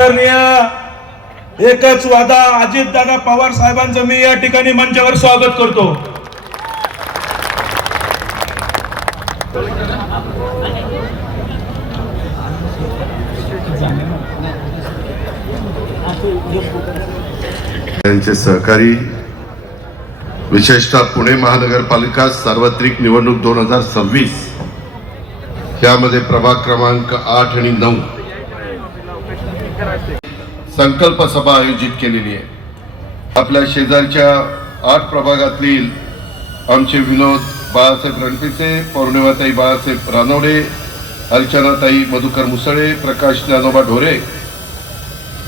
एकच वादा अजितदादा पवार साहेबांचं मी या ठिकाणी मंचावर स्वागत करतो। त्यांचे सहकारी विशेषतः पुणे महानगरपालिका सार्वत्रिक निवडणूक 2026 यामध्ये प्रभाग क्रमांक 8 आणि 9 संकल्प सभा आयोजित केलेली आहे। आपल्या शेजारच्या 8 प्रभागातील आमचे विनोद बाळासाहेब रणपिसे, पौर्णिमाताई बाळासाहेब रानवडे, अर्चनाताई मधुकर मुसळे, प्रकाश ज्ञानोबा ढोरे,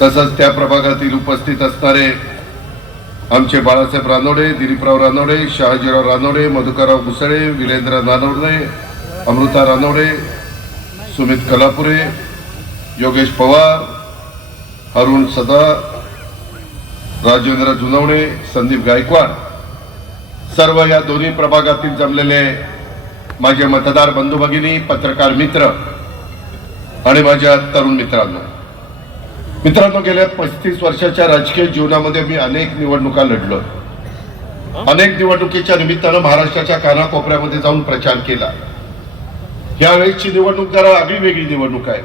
तसंच त्या प्रभागातील उपस्थित असणारे आमचे बाळासाहेब रानवडे, दिलीपराव रानवडे, शहाजीराव रानवडे, मधुकरराव मुसळे, विरेंद्र रानवडे, अमृता रानवडे, सुमित कलापुरे, योगेश पवार, अरुण सदा, राजेंद्र जुनवणे, संदीप गायकवाड, सर्व या दोन्ही प्रभागातील जमलेले माझे मतदार बंधू भगिनी, पत्रकार मित्र आणि माझ्या तरुण मित्रांनो, गेल्या 35 वर्षाच्या राजकीय जीवनामध्ये मी अनेक निवडणुका लढलो। अनेक निवडणुकीच्या निमित्तानं महाराष्ट्राच्या कानाकोपऱ्यामध्ये जाऊन प्रचार केला। यावेळेची निवडणूक जरा आगळी वेगळी निवडणूक आहे।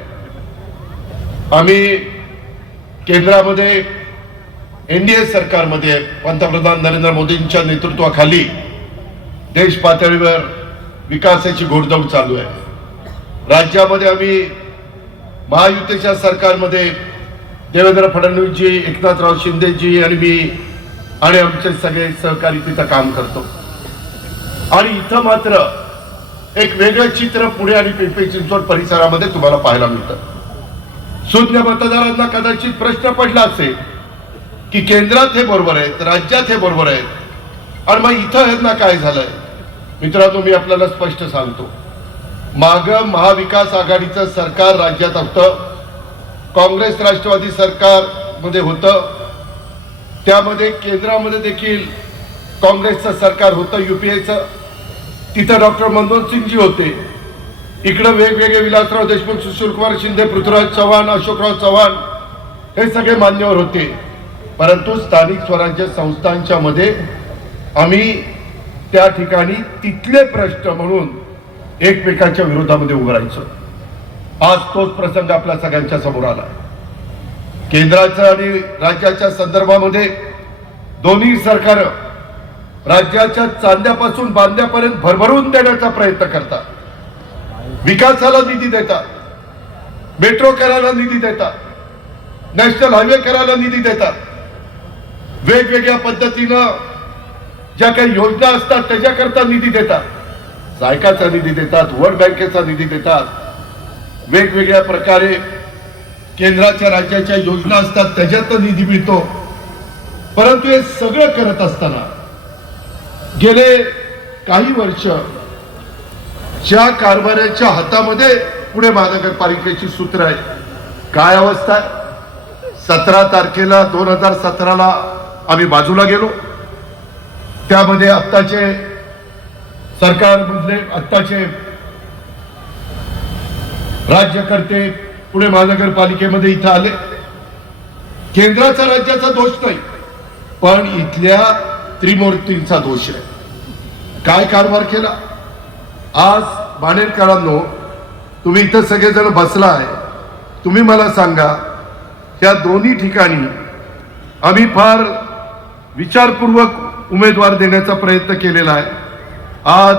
आम्ही केंद्रामध्ये एनडीए सरकारमध्ये पंतप्रधान नरेंद्र मोदींच्या नेतृत्वाखाली देश पातळीवर विकासाची घोडदौड चालू आहे। राज्यामध्ये आम्ही महायुतीच्या सरकारमध्ये देवेंद्र फडणवीसजी, एकनाथराव शिंदेजी आणि मी आणि आमचे सगळे सहकारी तिथं काम करतो। आणि इथं मात्र एक वेगळं चित्र पुणे आणि पिंपरी चिंचवड परिसरामध्ये तुम्हाला पाहायला मिळतं। शून्य मतदारांना कदाचित प्रश्न पडला असेल की केंद्रात हे बरोबर आहेत, राज्यात हे बरोबर आहेत, आणि मग इथं यांना काय झालंय। मित्रांनो, मी आपल्याला स्पष्ट सांगतो, माग महाविकास आघाडीचं सरकार राज्यात होतं, काँग्रेस राष्ट्रवादी सरकार मध्ये होतं, त्यामध्ये केंद्रामध्ये देखील काँग्रेसचं सरकार होतं युपीएचं, तिथं डॉक्टर मनमोहन सिंगजी होते, इकडे वेगवेगळे विलासराव देशमुख, सुशीलकुमार शिंदे, पृथ्वीराज चव्हाण, अशोकराव चव्हाण हे सगळे मान्यवर होते। परंतु स्थानिक स्वराज्य संस्थांच्या मध्ये आम्ही त्या ठिकाणी तिथले प्रश्न म्हणून एकमेकांच्या विरोधामध्ये उभं राहायचो। आज तोच प्रसंग आपल्या सगळ्यांच्या समोर आला। केंद्राच्या आणि राज्याच्या संदर्भामध्ये दोन्ही सरकार राज्याच्या चांद्यापासून बांध्यापर्यंत भरभरून देण्याचा प्रयत्न करतात। विकासाला निधी देतात, मेट्रो करायला निधी देतात, नॅशनल हायवे करायला निधी देतात, वेगवेगळ्या पद्धतीनं ज्या काही योजना असतात त्याच्याकरता निधी देतात, जायकाचा निधी देतात, वर्ल्ड बँकेचा निधी देतात, वेगवेगळ्या प्रकारे केंद्राच्या राज्याच्या योजना असतात त्याच्यात निधी मिळतो। परंतु हे सगळं करत असताना गेले काही वर्ष ज्या कारभाराच्या हातामध्ये पुणे महानगरपालिकेची सूत्र आहे, काय अवस्था आहे। 17 तारखेला 2017ला आम्ही बाजूला गेलो, त्यामध्ये आत्ताचे सरकारमधले आत्ताचे राज्यकर्ते पुणे महानगरपालिकेमध्ये इथं आले। केंद्राचा राज्याचा दोष नाही, पण इथल्या त्रिमूर्तींचा दोष आहे। काय कारभार केला। आज बाणेरकरांनो, तुम्ही इथं सगळेजण बसलाय, तुम्ही मला सांगा, या दोन्ही ठिकाणी आम्ही फार विचारपूर्वक उमेदवार देण्याचा प्रयत्न केलेला आहे। आज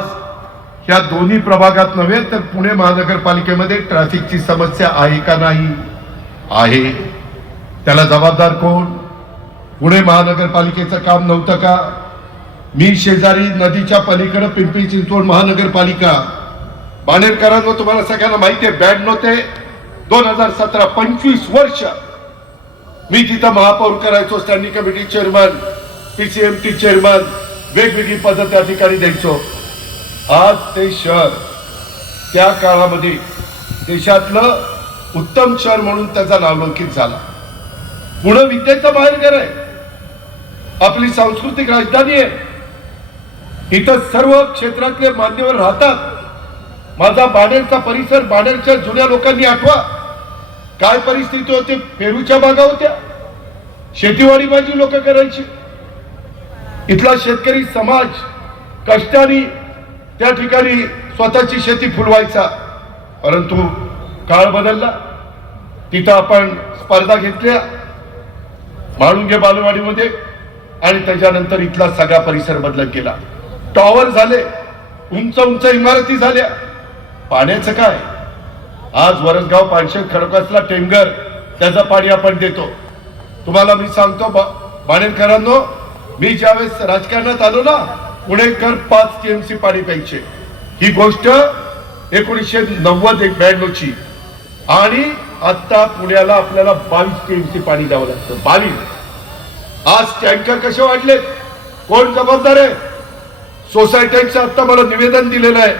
या दोन्ही प्रभागात नव्हे तर पुणे महानगरपालिकेमध्ये ट्रॅफिकची समस्या आहे का नाही आहे, त्याला जबाबदार कोण। पुणे महानगरपालिकेचं काम नव्हतं का। मी शेजारी नदीच्या पलीकडे पिंपरी चिंचवड महानगरपालिका, बाणेरकरांनो तुम्हाला सगळ्यांना माहिती आहे, 92 ते 2017 25 वर्ष मी तिथं महापौर करायचो, स्टँडिंग कमिटी चेअरमन, पीसीएमटी चेअरमन, वेगवेगळी पद त्या ठिकाणी द्यायचो। आज ते शहर त्या काळामध्ये देशातलं उत्तम शहर म्हणून त्याचा नामांकित झाला। पुणे विद्येचं बाहेरघर आहे, आपली सांस्कृतिक राजधानी आहे, इथं सर्व क्षेत्रातले मान्यवर राहतात। माझा बाणेरचा परिसर बाणेरच्या जुन्या लोकांनी आठवा, काय परिस्थिती होती, पेरूच्या बागा होत्या, शेतीवाडी माझी लोक करायची. इथला शेतकरी समाज कष्टाने त्या ठिकाणी स्वतःची शेती फुलवायचा. परंतु काळ बदलला. तिथं आपण स्पर्धा घेतल्या म्हाळुंगे बालेवाडीमध्ये आणि त्याच्यानंतर इथला सगळा परिसर बदलत गेला. टॉवर झाले, उंच उंच इमारती झाल्या. पाण्याचं काय? आज वरसगाव, पानशेत, खडकवासला, टेमघर त्याचं पाणी आपण देतो. तुम्हाला मी सांगतो बाणेरकरांनो, मी ज्यावेळेस राजकारणात आलो ना, पुणेकर 5 TMC पाणी प्यायचे. ही गोष्ट 1990-92 ची. आणि आता पुण्याला आपल्याला 22 TMC पाणी द्यावं लागतं. 22. आज टँकर कसे वाढलेत? कोण जबाबदार आहे? सोसायट्यांचं आता मला निवेदन दिलेलं आहे.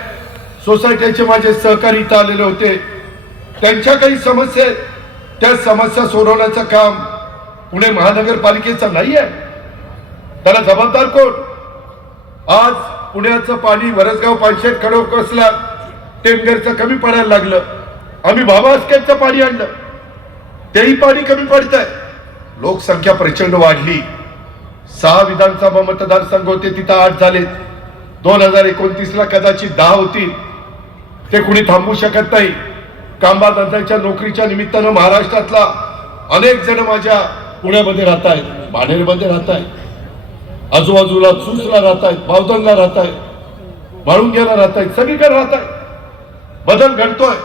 सोसायट्याचे माझे सहकारी इथं आलेले होते. त्यांच्या काही समस्या आहेत, त्या समस्या सोडवण्याचं काम पुणे महानगरपालिकेचं नाही आहे. त्याला जबाबदार कोण? आज पुण्याचं पाणी वरसगाव, पानशेत, खडकवासला, टेमघरचं कमी पडायला लागलं. आम्ही भावास्केटचं पाणी आणलं, तेही पाणी कमी पडत आहे. लोकसंख्या प्रचंड वाढली. 6 विधानसभा मतदारसंघ होते, तिथं 8 झाले. 2029ला कदाचित 10 होतील. ते कुणी थांबवू शकत नाही. कामगारांच्या नोकरीच्या निमित्तानं महाराष्ट्रातला अनेक जण माझ्या पुण्यामध्ये राहत आहेत, बाणेरमध्ये राहत आहेत, आजूबाजूला चुसला राहत आहेत, बावधनला राहत आहेत, म्हाळुंगेला राहत आहेत, सगळीकडे राहत आहेत. बदल घडतोय.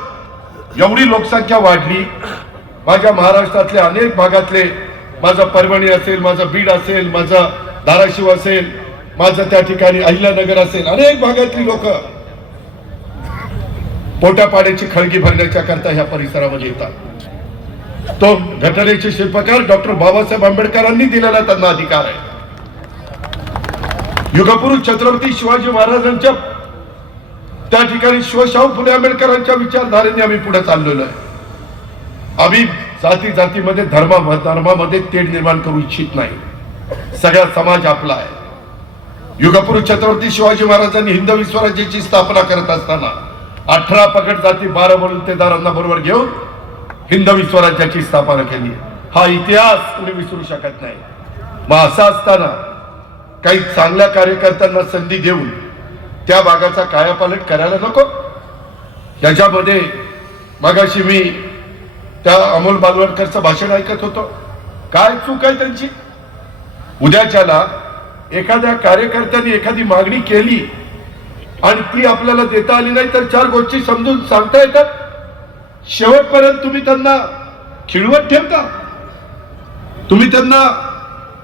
एवढी लोकसंख्या वाढली. माझ्या महाराष्ट्रातले अनेक भागातले, माझा परभणी असेल, माझा बीड असेल, माझा धाराशिव असेल, माझं त्या ठिकाणी अहिल्यानगर असेल, अनेक भागातली लोक पोटापाण्याची खळगी भरण्याच्या करता ह्या परिसरामध्ये येतात. तो घटनेचे शिल्पकार डॉक्टर बाबासाहेब आंबेडकरांनी दिलेला त्यांना अधिकार आहे. युगपुरुष छत्रपती शिवाजी महाराजांच्या त्या ठिकाणी शिवशाहू फुले आंबेडकरांच्या विचारधारेने आम्ही पुढे चाललेलो आहे. आम्ही जाती जातीमध्ये धर्मामध्ये तेढ निर्माण करू इच्छित नाही. सगळा समाज आपला आहे. युगपुरुष छत्रपती शिवाजी महाराजांनी हिंदवी स्वराज्याची स्थापना करत असताना 18 पगड जाती 12 बलुतेदारांना बरोबर घेऊन हिंदवी स्वराज्याची स्थापना केली. हा इतिहास कोणी विसरू शकत नाही. मग असं असताना काही चांगल्या कार्यकर्त्यांना संधी देऊन त्या भागाचा कायापालट करायला नको? याच्यामध्ये मगाशी मी त्या अमोल बालवडकरचं भाषण ऐकत होतो. काय चूक आहे त्यांची? उद्याच्याला एखाद्या कार्यकर्त्याने एखादी मागणी केली आणि ती आपल्याला देता आली नाही तर 4 गोष्टी समजून सांगता येतात. शेवटपर्यंत तुम्ही त्यांना खिळवत ठेवता. तुम्ही त्यांना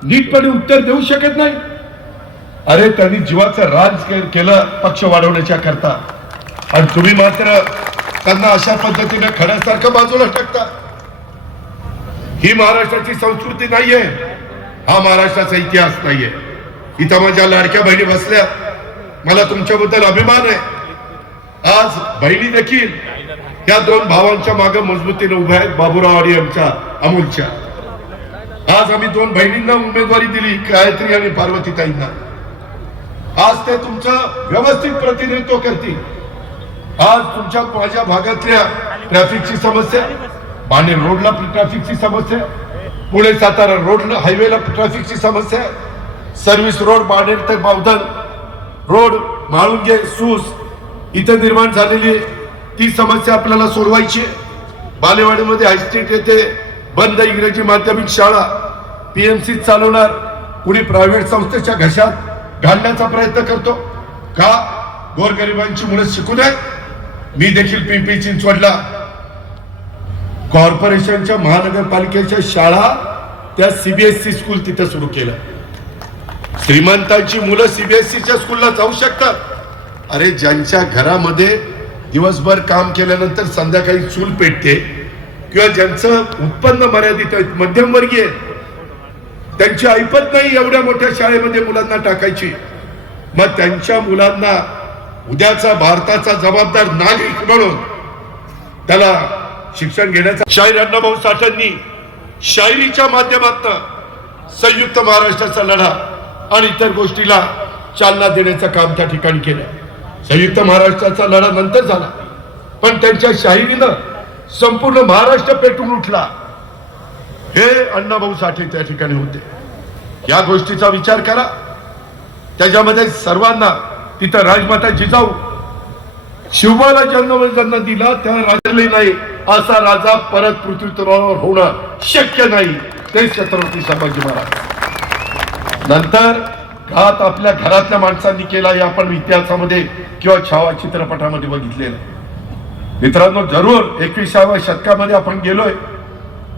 नीटपणे उत्तर देऊ शकत नाही. अरे, त्यांनी जीवाचं राज केलं पक्ष वाढवण्याच्या करता, आणि तुम्ही मात्र त्यांना अशा पद्धतीने खड्यासारखं बाजूला टाकता. ही महाराष्ट्राची संस्कृती नाहीये. हा महाराष्ट्राचा इतिहास नाहीये. इथं माझ्या लाडक्या बहिणी बसल्या. मला तुमच्याबद्दल अभिमान आहे. आज बहिणी देखील या 2 भावांच्या मागे मजबूतीने उभ्या आहेत, बाबूराव आणि आमच्या अमोलच्या. आज आम्ही 2 बहिणींना उमेदवारी दिली, गायत्री आणि पार्वतीताईंना. आज ते तुमचं व्यवस्थित प्रतिनिधित्व करतील. आज तुमच्या माझ्या भागातल्या ट्रॅफिकची समस्या, बाणेर रोडला ट्रॅफिकची समस्या, पुणे सातारा रोडला हायवेला ट्रॅफिकची समस्या, सर्व्हिस रोड बाणेर ते बावधन रोड, म्हाळुंगे, सूस इथं निर्माण झालेली ती समस्या आपल्याला सोडवायची. बालेवाडीमध्ये हायस्ट्रीट येथे बंद इंग्रजी माध्यमिक शाळा PMC चालवणार, कुणी प्रायव्हेट संस्थेच्या घशात घालण्याचा प्रयत्न करतो का? गोरगरिबांची मुलं शिकू नये. मी देखील पिंपरी चिंचवडला कॉर्पोरेशनच्या महानगरपालिकेच्या शाळा, त्या CBSE स्कूल तिथे सुरू केलं. श्रीमंतांची मुलं CBSEच्या स्कूलला जाऊ शकतात. अरे, ज्यांच्या घरामध्ये दिवसभर काम केल्यानंतर संध्याकाळी चूल पेटते किंवा ज्यांचं उत्पन्न मर्यादित आहे, मध्यमवर्गीय, त्यांची ऐपत नाही एवढ्या मोठ्या शाळेमध्ये मुलांना टाकायची. मग त्यांच्या मुलांना उद्याचा भारताचा जबाबदार नागरिक म्हणून त्याला शिक्षण घेण्याचा शाहीर अण्णाभाऊ साठेंनी शायरीच्या माध्यमातून संयुक्त महाराष्ट्राचा लढा आणि इतर गोष्टीला चालना देण्याचं काम त्या ठिकाणी केलं. संयुक्त महाराष्ट्राचा लढा नंतर झाला, पण त्यांच्या शाहिरीनं संपूर्ण महाराष्ट्र पेटून उठला, हे अण्णाभाऊ साठे त्या ठिकाणी होते. या गोष्टीचा विचार करा. त्याच्यामध्ये सर्वांना तिथं राजमाता जिजाऊ शिवबाला जन्म दिला, त्या राजले नाही असा राजा परत पृथ्वी तलावावर होणं शक्य नाही. ते छत्रपती संभाजी महाराज. नंतर घात आपल्या घरातल्या माणसांनी केला, हे आपण इतिहासामध्ये किंवा छावा चित्रपटामध्ये बघितलेलं. मित्रांनो, जरूर 21व्या शतकामध्ये आपण गेलोय.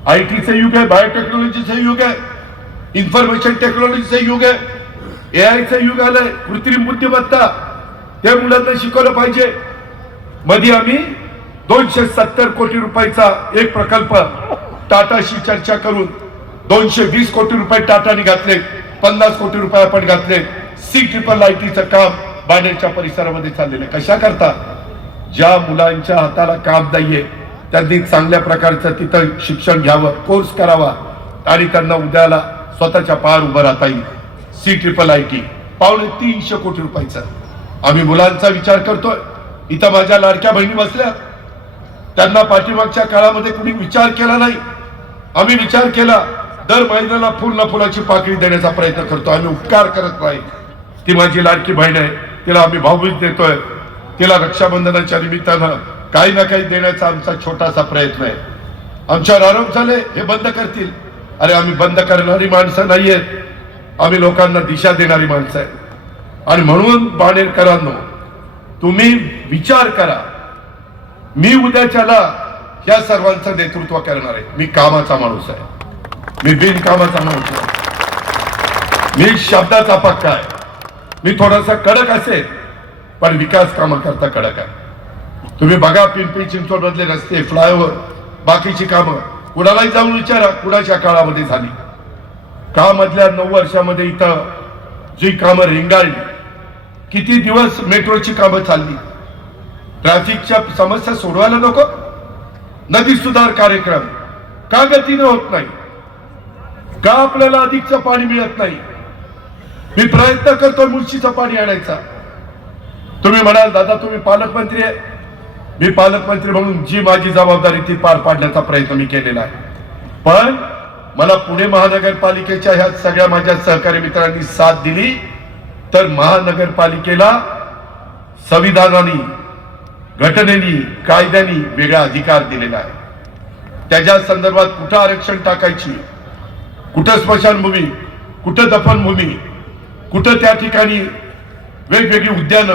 IT चं युग आहे, बायोटेक्नॉलॉजीचं युग आहे, इन्फॉर्मेशन टेक्नॉलॉजीचं युग आहे, AI चं युग आलंय, कृत्रिम बुद्धिमत्ता. त्या मुलांना शिकवलं पाहिजे. मध्ये आम्ही 270 कोटी रुपयाचा एक प्रकल्प टाटाशी चर्चा करून 220 कोटी रुपये टाटाने घातले, 50 कोटी रुपये आपण घातले. CIITचं काम बाणेरच्या परिसरामध्ये चाललेलं. कशा करता? ज्या मुलांच्या हाताला काम नाहीये त्यांनी चांगल्या प्रकारचं तिथं शिक्षण घ्यावं, कोर्स करावा आणि त्यांना उद्याला स्वतःच्या पायावर उभं राहता येईल. CIIT 350 कोटी रुपयाचा आम्ही मुलांचा विचार करतोय. इथं माझ्या लाडक्या बहिणी बसल्या, त्यांना पाठीमागच्या काळामध्ये कुणी विचार केला नाही. आम्ही विचार केला. दर महिन्याला फुल ना फुलाची पाकळी देण्याचा प्रयत्न करतो. आम्ही उपकार करत नाही. ती माझी लाडकी बहीण आहे, तिला आम्ही भाऊबीज देतोय. तिला रक्षाबंधनाच्या निमित्तानं काही ना काही देण्याचा आमचा छोटासा प्रयत्न आहे. आमच्यावर आरोप झाले हे बंद करतील. अरे, आम्ही बंद करणारी माणसं नाहीयेत, आम्ही लोकांना दिशा देणारी माणसं आहे. आणि म्हणून बाणेरकरांनो, तुम्ही विचार करा. मी उद्याच्याला या सर्वांचं नेतृत्व करणार आहे. मी कामाचा माणूस आहे, मी बिनकामाचा माणूस आहे, मी शब्दाचा पक्का आहे. मी थोडासा कडक असेल पण विकास कामा करता कडक आहे. तुम्ही बघा, पिंपरी चिंचवड मधले रस्ते, फ्लायओव्हर, बाकीची कामं कुणालाही जाऊन विचारा कुणाच्या काळामध्ये झाली का. मधल्या 9 वर्षामध्ये इथं जी कामं रेंगाळली, किती दिवस मेट्रोची कामं चालली, ट्रॅफिकच्या समस्या सोडवायला नको. नदी सुधार कार्यक्रम का गतीने होत नाही? का आपल्याला अधिकचं पाणी मिळत नाही? मी प्रयत्न करतो मुळशीचं पाणी आणायचा. तुम्ही म्हणाल दादा तुम्ही पालकमंत्री आहे. मी पालकमंत्री म्हणून जी माझी जबाबदारी ती पार पाडण्याचा प्रयत्न मी केलेला आहे. पण मला पुणे महानगरपालिकेच्या ह्या सगळ्या माझ्या सहकारी मित्रांनी साथ दिली तर महानगरपालिकेला संविधानाने, घटनेने, कायद्याने वेगळा अधिकार दिलेला आहे. त्याच्या संदर्भात कुठं आरक्षण टाकायची, कुठं स्मशानभूमी, कुठं दफनभूमी, कुठं त्या ठिकाणी वेगवेगळी उद्यानं,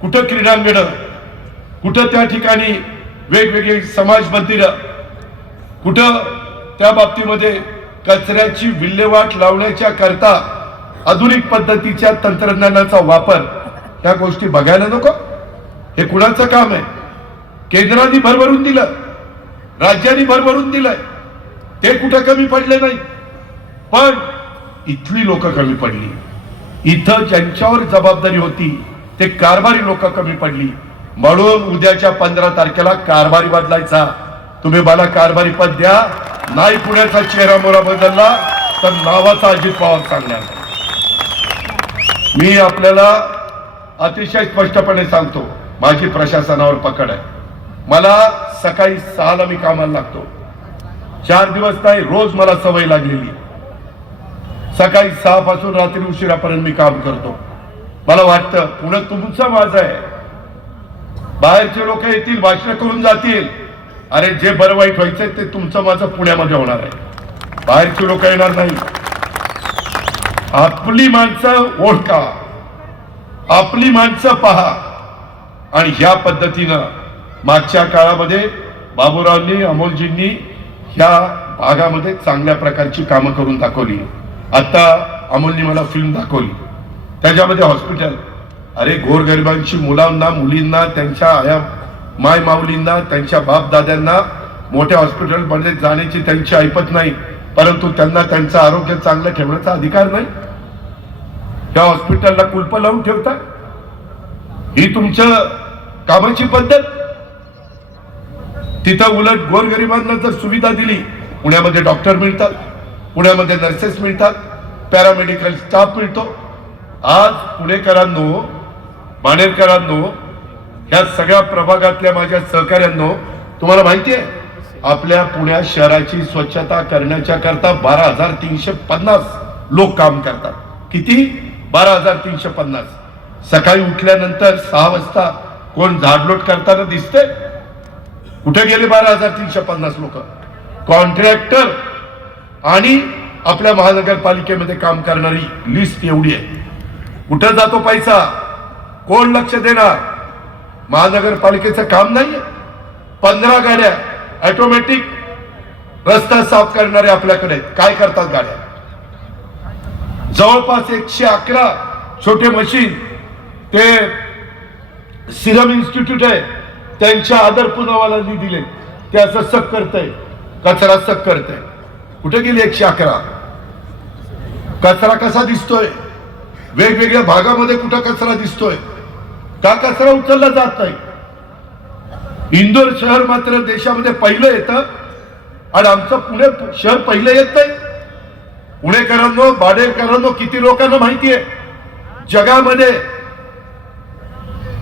कुठं क्रीडांगणं, कुठं त्या ठिकाणी वेगवेगळी समाज मंदिरं, कुठं त्या बाबतीमध्ये कचऱ्याची विल्हेवाट लावण्याच्या करता आधुनिक पद्धतीच्या तंत्रज्ञानाचा वापर, त्या गोष्टी बघायला नको? हे कुणाचं काम आहे? केंद्राने भरभरून दिलं, राज्यांनी भरभरून दिलंय, ते कुठं कमी पडले नाही. पण इथली लोक कमी पडली. इथं ज्यांच्यावर जबाबदारी होती ते कारभारी लोक कमी पडली. म्हणून उद्याच्या 15 तारखेला कारभारी बदलायचा. तुम्ही मला कारभारी पद द्या. नाही पुण्याचा चेहरा मोरा बदलला तर नावाचा अजित पवार सांगणार. मी आपल्याला अतिशय स्पष्टपणे सांगतो, माझी प्रशासनावर पकड आहे. मला सकाळी 6ला मी कामाला लागतो. 4 दिवस नाही, रोज मला सवय लागलेली. सकाळी 6 पासून रात्री उशिरापर्यंत मी काम करतो. मला वाटतं पुणे तुमचं माझं आहे. बाहेरचे लोक येतील, भाषण करून जातील. अरे, जे बरं वाईट व्हायचंय ते तुमचं माझं पुण्यामध्ये होणार आहे. बाहेरचे लोक येणार नाही. आपली माणसं ओळखा, आपली माणसं पहा. आणि ह्या पद्धतीनं मागच्या काळामध्ये बाबूरावांनी, अमोलजींनी ह्या भागामध्ये चांगल्या प्रकारची कामं करून दाखवली. आता अमोलनी मला फिल्म दाखवली, त्याच्यामध्ये हॉस्पिटल. अरे, गोरगरिबांची मुलांना, मुलींना, त्यांच्या आया माय माऊलींना, त्यांच्या बाप दाद्यांना मोठ्या हॉस्पिटलमध्ये जाण्याची त्यांची ऐपत नाही, परंतु त्यांना त्यांचं आरोग्य चांगलं ठेवण्याचा अधिकार नाही. त्या हॉस्पिटलला कुलप लावून ठेवता. ही तुमच्या कामाची पद्धत. तिथं उलट गोरगरिबांना जर सुविधा दिली, पुण्यामध्ये डॉक्टर मिळतात, पुण्यामध्ये नर्सेस मिळतात, पॅरामेडिकल स्टाफ मिळतो. आज पुणेकरांनो, बाणेरकरांनो, ह्या सगळ्या प्रभागातल्या माझ्या सहकाऱ्यांनो, तुम्हाला माहिती आहे आपल्या पुण्या शहराची स्वच्छता करण्याच्या करता 12,350 लोक काम करतात. किती? 12,350. सकाळी उठल्यानंतर 6 वाजता कोण झाडलोट करताना दिसतंय? कुठे गेले 12,350 लोक? कॉन्ट्रॅक्टर आणि आपल्या महानगरपालिकेमध्ये काम करणारी लिस्ट एवढी आहे. कुठं जातो पैसा? कोण लक्ष देणार? महानगरपालिकेचं काम नाहीये. 15 गाड्या ऑटोमॅटिक रस्ता साफ करणारे आपल्याकडे आहेत. काय करतात गाड्या? जवळपास 111 छोटे मशीन ते सिरम इन्स्टिट्यूट आहे त्यांच्या आदर पुनावालांनी दिले. ते असं सक करतंय, कचरा सक करतंय. कुठे गेली 111? कचरा कसा दिसतोय? वेगवेगळ्या भागामध्ये कुठं कचरा दिसतोय? का कचरा उचलला जात नाही? इंदोर शहर मात्र देशामध्ये पहिलं येतं आणि आमचं पुणे शहर पहिलं येत नाही. पुणेकरांनो, बाडेकरांनो, किती लोकांना माहिती आहे जगामध्ये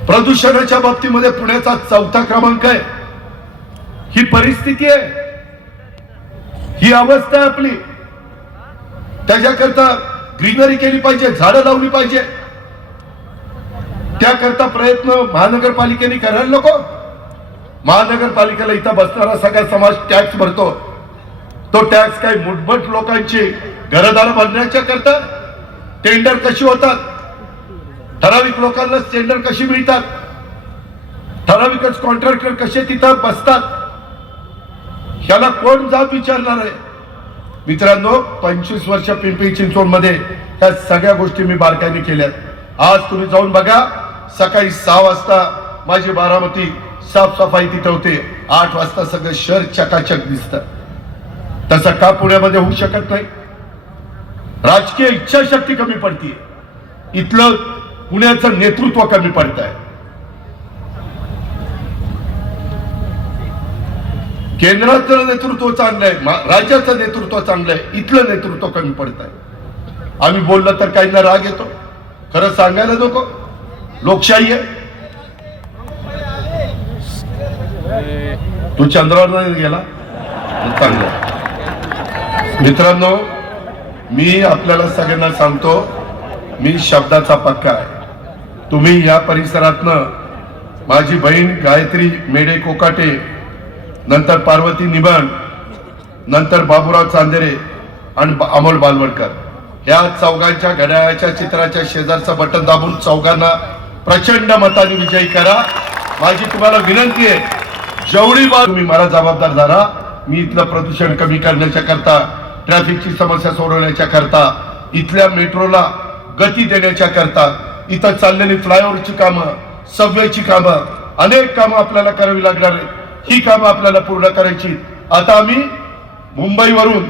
प्रदूषणाच्या बाबतीमध्ये पुण्याचा 4था क्रमांक आहे. ही परिस्थिती आहे, ही अवस्था आहे आपली. त्याच्याकरता ग्रीनरी केली पाहिजे, झाडं लावली पाहिजे. त्याकरता प्रयत्न महानगरपालिकेने करायला नको. महानगरपालिकेला इथं बसणारा सगळा समाज टॅक्स भरतो. तो टॅक्स काही मुठभट लोकांची घरदार बांधण्याच्या करता टेंडर कशी होतात? ठराविक लोकांना टेंडर कशी मिळतात? ठराविकच कॉन्ट्रॅक्टर कसे तिथं बसतात? ह्याला कोण जाब विचारणार आहे? मित्रांनो, 25 वर्ष पिंपरी चिंचवड मध्ये ह्या सगळ्या गोष्टी मी बारकाईने केल्यात. आज तुम्ही जाऊन बघा, सकाळी 6 वाजता माझी बारामती साफसफाई तिथे होते. 8 वाजता सगळं शहर चकाचक दिसतं. तसं का पुण्यामध्ये होऊ शकत नाही? राजकीय इच्छाशक्ती कमी पडतीये. इथलं पुण्याचं नेतृत्व कमी पडत आहे. केंद्राचं नेतृत्व चांगलं आहे, राज्याचं नेतृत्व चांगलं आहे, इथलं नेतृत्व कमी पडत आहे. आम्ही बोललं तर काहींना राग येतो. खरं सांगायला नको, लोकशाही आहे. तू चंद्रावर नाही गेला, चांगलं. मित्रांनो, मी आपल्याला सगळ्यांना सांगतो, मी शब्दाचा पक्का आहे. तुम्ही या परिसरातनं माझी बहीण गायत्री मेढे कोकाटे, नंतर पार्वती निबन, नंतर बाबूराव चांदेरे आणि अमोल बालवडकर, या चौघांच्या घड्याळाच्या चित्राच्या शेजारचं बटन दाबून चौघांना प्रचंड मताने विजयी करा. माझी तुम्हाला विनंती आहे, जेवढी बार तुम्ही मला जबाबदार धरा. मी इथलं प्रदूषण कमी करण्याच्या करता, ट्रॅफिकची समस्या सोडवण्याच्या करता, इथल्या मेट्रोला गती देण्याच्या करता, इथं चाललेली फ्लायओव्हरची कामं, सबवेची कामं, अनेक कामं आपल्याला करावी लागणार आहेत. ही कामं आपल्याला पूर्ण करायची. आता आम्ही मुंबईवरून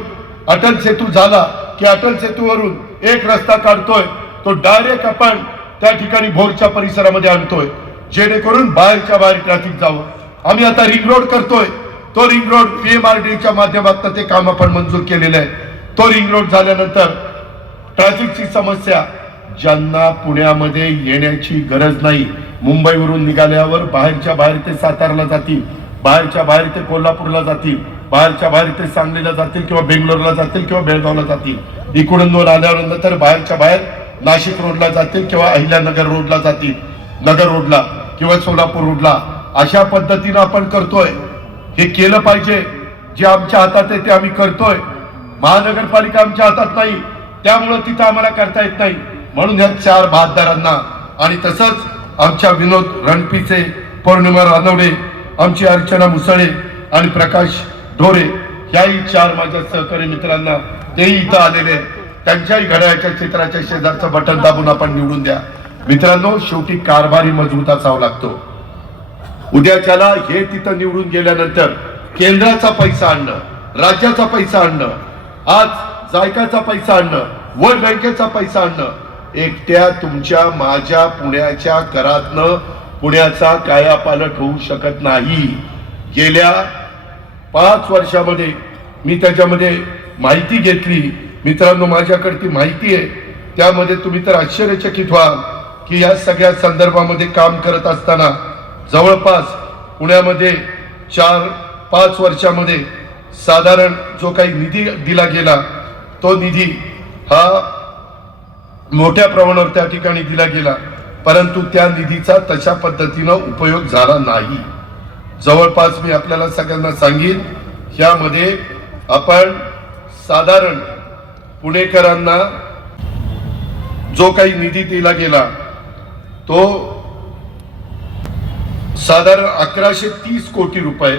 अटल सेतू झाला की अटल सेतूवरून एक रस्ता काढतोय, तो डायरेक्ट आपण त्या ठिकाणी भोरच्या परिसरामध्ये आणतोय, जेणेकरून बाहेरच्या बाहेर ट्रॅफिक जावं. आम्ही आता रिंग रोड करतोय. तो रिंग रोड PMRDच्या माध्यमातून ते काम आपण मंजूर केलेलं आहे. तो रिंग रोड झाल्यानंतर ट्रॅफिकची समस्या, ज्यांना पुण्यामध्ये येण्याची गरज नाही, मुंबईवरून निघाल्यावर बाहेरच्या बाहेर ते सातारला जातील, बाहेरच्या बाहेर ते कोल्हापूरला जातील, बाहेरच्या बाहेर ते सांगलीला जातील किंवा बेंगलोरला जातील किंवा बेळगावला जातील. इकडून दोन आल्यानंतर बाहेरच्या बाहेर नाशिक रोडला जातील किंवा अहिल्यानगर रोडला जातील, नगर रोडला किंवा सोलापूर रोडला. अशा पद्धतीनं आपण करतोय. हे केलं पाहिजे. जे आमच्या हातात आहे ते आम्ही करतोय. महानगरपालिका आमच्या हातात नाही, त्यामुळं तिथं आम्हाला करता येत नाही. म्हणून ह्या 4 बहादरांना आणि तसंच आमच्या विनोद रणपीचे, पौर्णिमा रानवडे, आमची अर्चना मुसळे आणि प्रकाश ढोरे, ह्याही 4 माझ्या सहकारी मित्रांना, तेही इथं आलेले, त्यांच्याही घड्याळाच्या चित्राच्या शेजारचं बटन दाबून आपण निवडून द्या. मित्रांनो, शेवटी कारभारी मजबूत असावा लागतो. उद्याच्याला हे तिथं निवडून गेल्यानंतर केंद्राचा पैसा आणणं, राज्याचा पैसा आणणं, आज जायकाचा पैसा आणणं, वर्ल्ड बँकेचा पैसा आणणं, एकट्या तुमच्या माझ्या पुण्याच्या करातनं पुण्याचा कायापालट होऊ शकत नाही. गेल्या 5 वर्षामध्ये मी त्याच्यामध्ये माहिती घेतली. मित्रांनो, माझ्याकडे ती माहिती आहे. त्यामध्ये तुम्ही तर आश्चर्यचकित व्हाल की या सगळ्या संदर्भामध्ये काम करत असताना जवळपास पुण्यामध्ये 4-5 वर्षामध्ये साधारण जो काही निधी दिला गेला तो निधी हा मोठ्या प्रमाणावर त्या ठिकाणी दिला गेला, परंतु त्या निधीचा तशा पद्धतीनं उपयोग झाला नाही. जवळपास मी आपल्याला सगळ्यांना सांगेन, यामध्ये आपण साधारण पुणेकरांना जो काही निधी दिला गेला तो साधारण 1130 कोटी रुपये.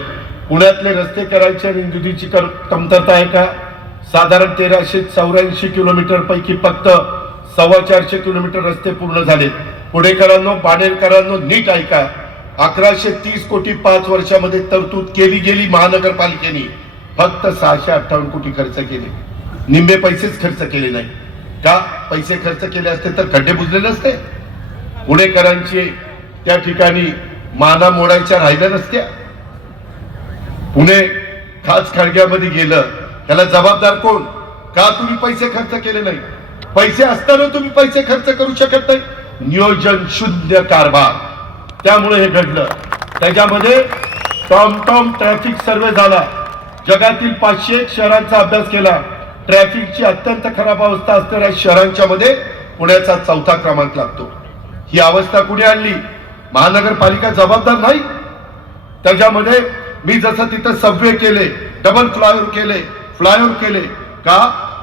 पुण्यातले रस्ते करायचे आणि निधीची कमतरता आहे का? साधारण 1384 किलोमीटर पैकी फक्त 425 किलोमीटर रस्ते पूर्ण झाले. पुणेकरांनो, बाणेरकरांनो, नीट ऐका. 1130 कोटी 5 वर्षामध्ये तरतूद केली गेली. महानगरपालिकेने फक्त 658 कोटी खर्च केले. निम्मे पैसेच खर्च केले नाही का? पैसे खर्च केले असते तर खड्डे बुजले नसते, पुणेकरांचे त्या ठिकाणी माना मोडायच्या राहिल्या नसत्या. पुणे खाच खळग्यामध्ये गेलं, त्याला जबाबदार कोण? का तुम्ही पैसे खर्च केले नाही? पैसे असताना तुम्ही पैसे खर्च करू शकत नाही. नियोजन शून्य कारभार, त्यामुळे हे घडलं. त्याच्यामध्ये टॉम ट्रॅफिक सर्वे झाला. जगातील 501 शहरांचा अभ्यास केला. ट्रॅफिकची अत्यंत खराब अवस्था असणाऱ्या शहरांच्या मध्ये पुण्याचा 4था क्रमांक लागतो. ही अवस्था कुणी आणली? महानगरपालिका जबाबदार नाही. त्याच्यामध्ये मी जसं तिथं सबवे केले, डबल फ्लायओव्हर केले का?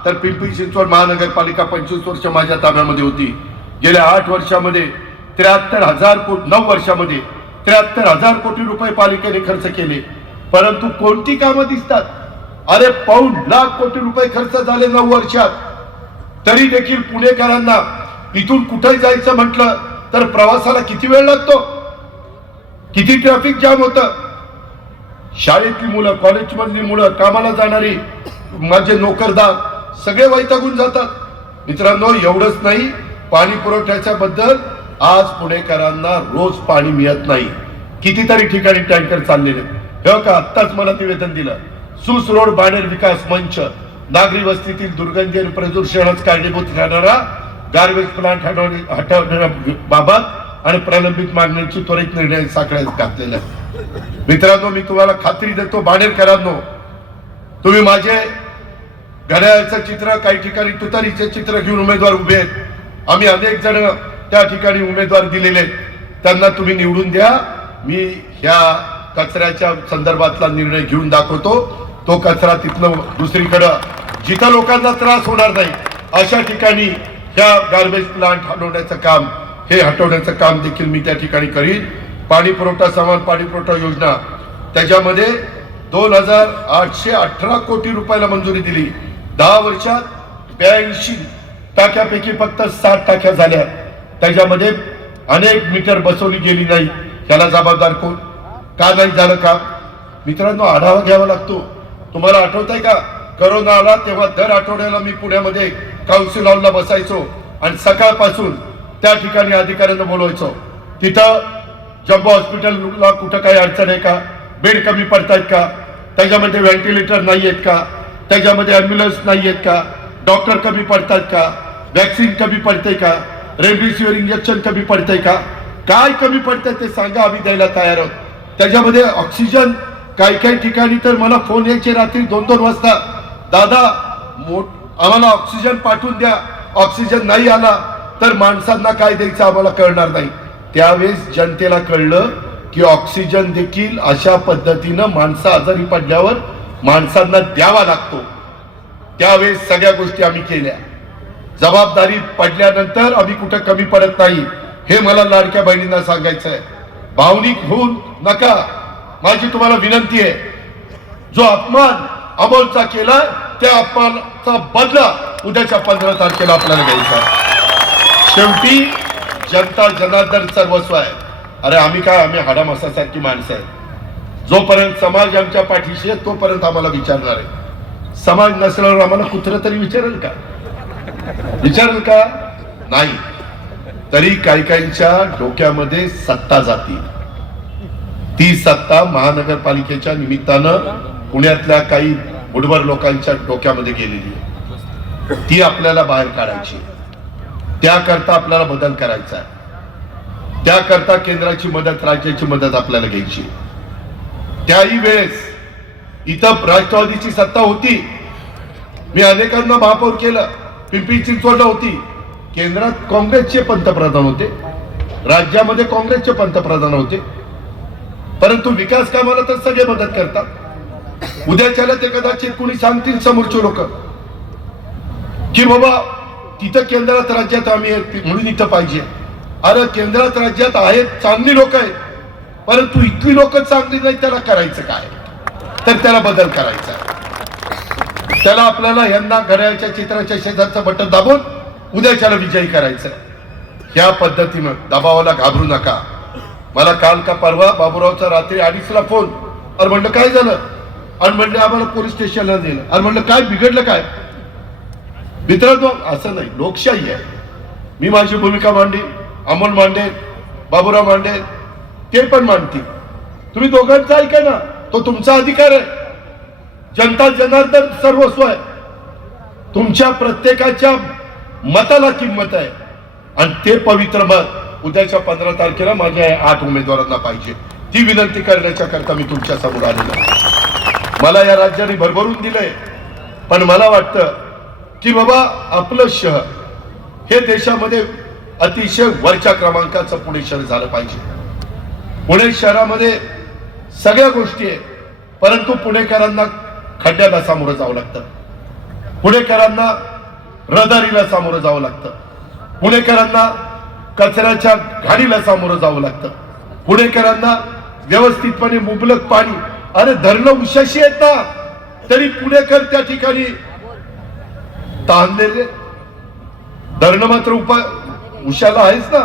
तर पिंपरी चिंचवड महानगरपालिका 25 वर्ष माझ्या ताब्यामध्ये होती. गेल्या 8 वर्षामध्ये 73,000 कोटी, 9 वर्षामध्ये 73,000 कोटी रुपये पालिकेने खर्च केले. परंतु कोणती कामं दिसतात? अरे 1.5 लाख कोटी रुपये खर्च झाले 9 वर्षात. तरी देखील पुणेकरांना इथून कुठे जायचं म्हटलं तर प्रवासाला किती वेळ लागतो, किती ट्रॅफिक जाम होतं. शाळेतली मुलं, कॉलेजमधली मुलं, कामाला जाणारी, माझे नोकरदार सगळे वैतागून जातात. मित्रांनो, एवढंच नाही, पाणी पुरवठ्याच्या बद्दल आज पुणेकरांना रोज पाणी मिळत नाही. कितीतरी ठिकाणी टँकर चाललेले. हे का आत्ताच मला निवेदन दिलं. सुस रोड बाणेर विकास मंच नागरी वस्तीतील दुर्गंधी आणि प्रदूषणास कारणीभूत ठरणारा गार्बेज प्लांट हटवण्याबाबत आणि प्रलंबित मागण्यांची त्वरित निर्णय साखळ्यात घातलेला आहे. मित्रांनो, मी तुम्हाला खात्री देतो, बाणेरकरांनो, तुम्ही माझे घड्याळाचं चित्र, काही ठिकाणी तुतारीचे चित्र घेऊन उमेदवार उभे आहेत. आम्ही अनेक जण त्या ठिकाणी उमेदवार दिलेले आहेत. त्यांना तुम्ही निवडून द्या. मी ह्या कचऱ्याच्या संदर्भातला निर्णय घेऊन दाखवतो. तो कचरा तिथनं दुसरीकडं जिथं लोकांना त्रास होणार नाही अशा ठिकाणी ह्या गार्बेज प्लांट हटवण्याचं काम देखील मी त्या ठिकाणी करीन. पाणी पुरवठा, समान पाणी पुरवठा योजना, त्याच्यामध्ये 2,818 कोटी रुपयाला मंजुरी दिली. 10 वर्षात 82 टाक्यापैकी फक्त 60 टाक्या झाल्या. त्याच्यामध्ये अनेक मीटर बसवली गेली नाही. त्याला जबाबदार कोण? का नाही झालं काम? मित्रांनो, आढावा घ्यावा लागतो. तुम्हाला आठवत आहे का, करोना आला तेव्हा दर आठवड्याला मी पुण्यामध्ये काउन्सिल हॉलला बसायचो आणि सकाळपासून त्या ठिकाणी अधिकाऱ्यांना बोलवायचो. तिथं जम्बो हॉस्पिटलला कुठं काही अडचण आहे का? बेड कमी पडतायत का? त्याच्यामध्ये व्हेंटिलेटर नाही आहेत का? त्याच्यामध्ये ॲम्ब्युलन्स नाही आहेत का? डॉक्टर कमी पडतात का? वॅक्सिन कमी पडते का? रेमडेसिवीर इंजेक्शन कमी पडतंय का? काय कमी पडतंय ते सांगा, आम्ही द्यायला तयार आहोत. त्याच्यामध्ये ऑक्सिजन, काही ठिकाणी तर मला फोन यायचे रात्री 2-2 वाजता, दादा आम्हाला ऑक्सिजन पाठवून द्या. ऑक्सिजन नाही आला तर माणसांना काय द्यायचं आम्हाला कळणार नाही. त्यावेळेस जनतेला कळलं की ऑक्सिजन देखील अशा पद्धतीनं माणसं आजारी पडल्यावर माणसांना द्यावा लागतो. त्यावेळेस सगळ्या गोष्टी आम्ही केल्या. जबाबदारी पडल्यानंतर आम्ही कुठं कमी पडत नाही, हे मला लाडक्या बहिणींना सांगायचं आहे. भावनिक होऊ नका, माझी तुम्हाला विनंती आहे. जो अपमान अमोलचा केला त्या अपमानाचा बदला उद्याच्या 15 तारखेला आपल्याला घ्यायचा. शेवटी जनता जनार्दन सर्वस्व आहे. अरे आम्ही हाडामासासारखी माणसं आहे. जोपर्यंत समाज आमच्या पाठीशी आहे तोपर्यंत आम्हाला विचारणार आहे. समाज नसल्यावर आम्हाला कुत्र तरी विचारेल का? नाही. तरी काहींच्या डोक्यामध्ये सत्ता जाती. ती सत्ता महानगरपालिकेच्या निमित्तानं पुण्यातल्या काही बुडवर लोकांच्या डोक्यामध्ये गेलेली आहे. ती आपल्याला बाहेर काढायची. त्याकरता आपल्याला बदल करायचा आहे. त्याकरता केंद्राची मदत, राज्याची मदत आपल्याला घ्यायची. त्याही वेळेस इथं राष्ट्रवादीची सत्ता होती. मी अनेकांना महापौर केलं. पिंपरी चिंचवडला होती. केंद्रात काँग्रेसचे पंतप्रधान होते, राज्यामध्ये काँग्रेसचे पंतप्रधान होते, परंतु विकास कामाला तर सगळे मदत करतात. उद्याच्याला ते कदाचित कुणी सांगतील समोरचे लोक की बाबा तिथं केंद्रात राज्यात आम्ही म्हणून इथं पाहिजे. अरे केंद्रात राज्यात आहेत चांगली लोक आहेत, परंतु इतकी लोक चांगली नाही. त्याला करायचं काय? तर त्याला बदल करायचा. त्याला आपल्याला यांना घड्याळच्या चित्राच्या शेजारचं बटन दाबून उद्याच्याला विजयी करायचं. ह्या पद्धतीनं दबावाला घाबरू नका. मला काल का परवा बाबूरावचा रात्री 2:30ला फोन. अरे म्हणलं काय झालं? आणि म्हणलं आम्हाला पोलीस स्टेशनला नेलं. अरे म्हणलं काय बिघडलं काय? मित्रांनो असं नाही, लोकशाही आहे. मी माझी भूमिका मांडली, अमोल मांडेल, बाबूराव मांडेल, ते पण मांडतील. तुम्ही दोघांचं ऐका ना, तो तुमचा अधिकार आहे. जनता जनार्दन सर्वस्व आहे. तुमच्या प्रत्येकाच्या मताला किंमत आहे आणि ते पवित्र मत उद्याच्या 15 तारखेला माझ्या 8 उमेदवारांना पाहिजे. ती विनंती करण्याच्या करता मी तुमच्या समोर आलेलो आहे. मला या राज्याने भरभरून दिलंय, पण मला वाटतं की बाबा आपलं शहर हे देशामध्ये अतिशय वरच्या क्रमांकाचं पुणे शहर झालं पाहिजे. पुणे शहरामध्ये सगळ्या गोष्टी आहेत, परंतु पुणेकरांना खड्ड्याला सामोरं जावं लागतं. पुणेकरांना रहदारीला सामोरं जावं लागतं. पुणेकरांना कचऱ्याच्या घाणीला सामोरं जावं लागतं. पुणेकरांना व्यवस्थितपणे मुबलक पाणी, अरे धरणं उशाशी आहेत ना, तरी पुणेकर त्या ठिकाणी ताणलेले. धरणं मात्र उशाला आहेच ना.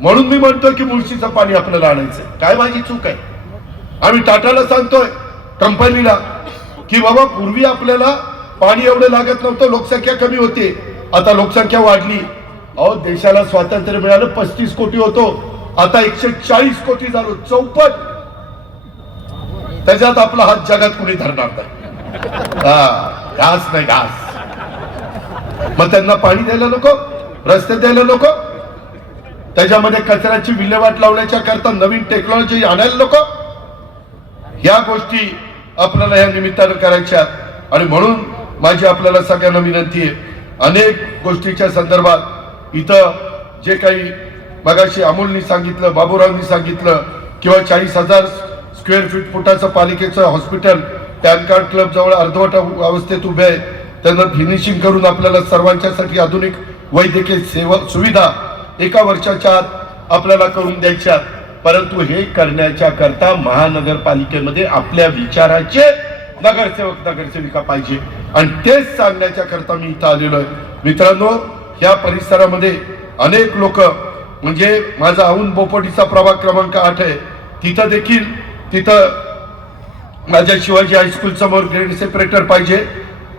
म्हणून मी म्हणतोय की मुळशीचं पाणी आपल्याला आणायचं. काय माझी चूक आहे? आम्ही टाटाला सांगतोय, कंपनीला, की बाबा पूर्वी आपल्याला पाणी एवढं लागत नव्हतं, लोकसंख्या कमी होती, आता लोकसंख्या वाढली. अहो देशाला स्वातंत्र्य मिळालं 35 कोटी होतो, आता 140 कोटी झालो, 54. त्याच्यात आपला हात जगात कुणी धरणार नाही. घास नाही घास. मग त्यांना पाणी द्यायला नको, रस्ते द्यायला नको, त्याच्यामध्ये कचऱ्याची विल्हेवाट लावण्याच्या करता नवीन टेक्नॉलॉजी आणायला नको. या गोष्टी आपल्याला या निमित्तानं करायच्या. आणि म्हणून माझी आपल्याला सगळ्यांना विनंती आहे, अनेक गोष्टीच्या संदर्भात इथं जे काही मगाशी अमोलनी सांगितलं, बाबूरावनी सांगितलं, किंवा 40,000 स्क्वेअर फुटाचं पालिकेचं हॉस्पिटल पॅन कार्ड क्लब जवळ अर्धवट अवस्थेत उभे आहे, त्यांना फिनिशिंग करून आपल्याला सर्वांच्यासाठी आधुनिक वैद्यकीय सेवा सुविधा 1 वर्षाच्या आत आपल्याला करून द्यायच्या. परंतु हे करण्याच्या करता महानगरपालिकेमध्ये आपल्या विचाराचे नगरसेवक नगरसेविका पाहिजे, आणि तेच सांगण्याच्या करता मी इथं आलेलो आहे. मित्रांनो, या परिसरामध्ये अनेक लोक, म्हणजे माझा औंध बोपोडीचा प्रभाग क्रमांक 8 आहे, तिथं देखील माझ्या शिवाजी हायस्कूल समोर ग्रेड सेपरेटर पाहिजे.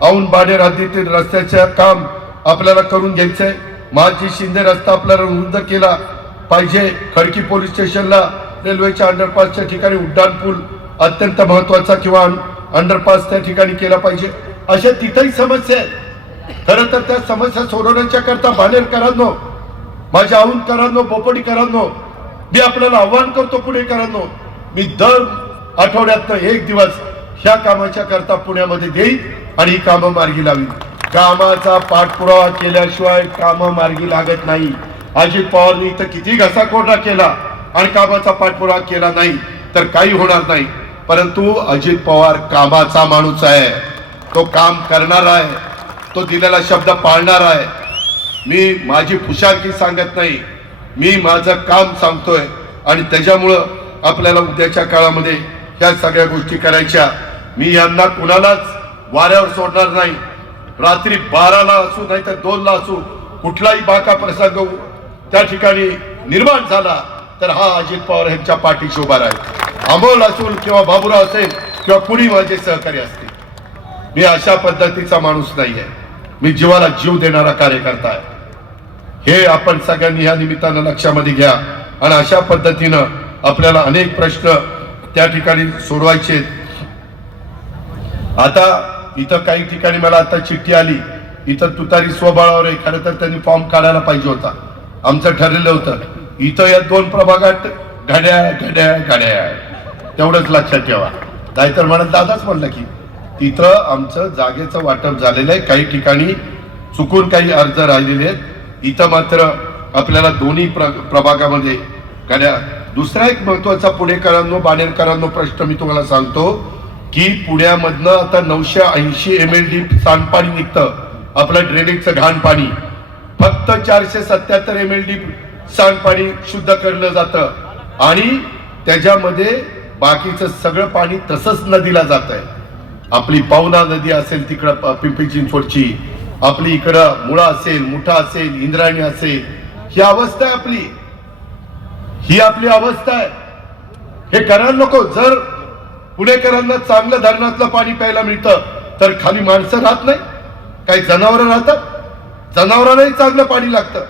औंध बाणेर हद्दीतील रस्त्याचं काम आपल्याला करून घ्यायचंय. महाजी शिंदे रस्ता आपल्याला रुंद केला पाहिजे. खडकी पोलीस स्टेशनला रेल्वेच्या अंडरपासच्या ठिकाणी उड्डाण पूल अत्यंत महत्वाचा किंवा अंडरपास त्या ठिकाणी केला पाहिजे. अशा तिथंही समस्या आहेत. खरं तर त्या समस्या सोडवण्याच्या करता बाणेरकरांनो, माझ्या औंधकरांनो, बोपोडीकरांनो, मी आपल्याला आव्हान करतो, पुणेकरांनो, मी दर आठवड्यातनं 1 दिवस ह्या कामाच्या करता पुण्यामध्ये देईन आणि ही कामं मार्गी लावीन. कामाचा पाठपुरावा केल्याशिवाय कामं मार्गी लागत नाही. अजित पवारनी इथं किती घसाकोंडा केला आणि कामाचा पाठपुरावा केला नाही तर काही होणार नाही. परंतु अजित पवार कामाचा माणूस आहे, तो काम करणार आहे, तो दिलेला शब्द पाळणार आहे. मी माझी फुशारकी सांगत नाही, मी माझं काम सांगतोय, आणि त्याच्यामुळं आपल्याला उद्याच्या काळामध्ये ह्या सगळ्या गोष्टी करायच्या. मी यांना कुणालाच वाऱ्यावर सोडणार नाही. रात्री 12ला असू नाही तर 2ला असू, कुठलाही बाका प्रसंग त्या ठिकाणी निर्माण झाला तर हा अजित पवार यांच्या पाठीशी उभा राहील. अमोल असेल किंवा बाबूराव असेल किंवा कुणी माझे सहकारी असतील. मी अशा पद्धतीचा माणूस नाही आहे. मी जीवाला जीव देणारा कार्यकर्ता आहे. हे आपण सगळ्यांनी या निमित्तानं लक्षामध्ये घ्या. आणि अशा पद्धतीनं आपल्याला अनेक प्रश्न त्या ठिकाणी सोडवायचे. आता इथं काही ठिकाणी मला आता चिठ्ठी आली, इथं तुतारी स्वबळावर आहे. खरं तर त्यांनी फॉर्म काढायला पाहिजे होता. आमचं ठरलेलं होतं इथं या 2 प्रभागात घड्याळ घड्याळ घड्याळ. तेवढंच लक्षात ठेवा. नाहीतर म्हणत दादाच म्हणलं की तिथं आमचं जागेचं वाटप झालेलं आहे, काही ठिकाणी चुकून काही अर्ज राहिलेले आहेत. इथं मात्र आपल्याला दोन्ही प्रभागामध्ये गाड्या. दुसरा एक महत्वाचा पुणेकरांनो बाणेरकरांनो प्रश्न मी तुम्हाला सांगतो की पुण्यामधनं आता 980 MLD सांडपाणी निघतं, आपलं ड्रेनेजचं घाण पाणी. फक्त 477 MLD सांडपाणी शुद्ध केलं जातं आणि त्याच्यामध्ये बाकीचं सगळं पाणी तसंच नदीला जात आहे. आपली पवना नदी असेल तिकडं पिंपरी चिंचवडची, आपली इकडं मुळा असेल, मुठा असेल, इंद्रायणी असेल, ही अवस्था आहे आपली. ही आपली अवस्था आहे. हे करायला नको. जर पुणेकरांना चांगलं धरणातलं पाणी प्यायला मिळतं तर खाली माणसं राहत नाही, काही जनावरं राहतात. जनावरांनाही चांगलं पाणी लागतं,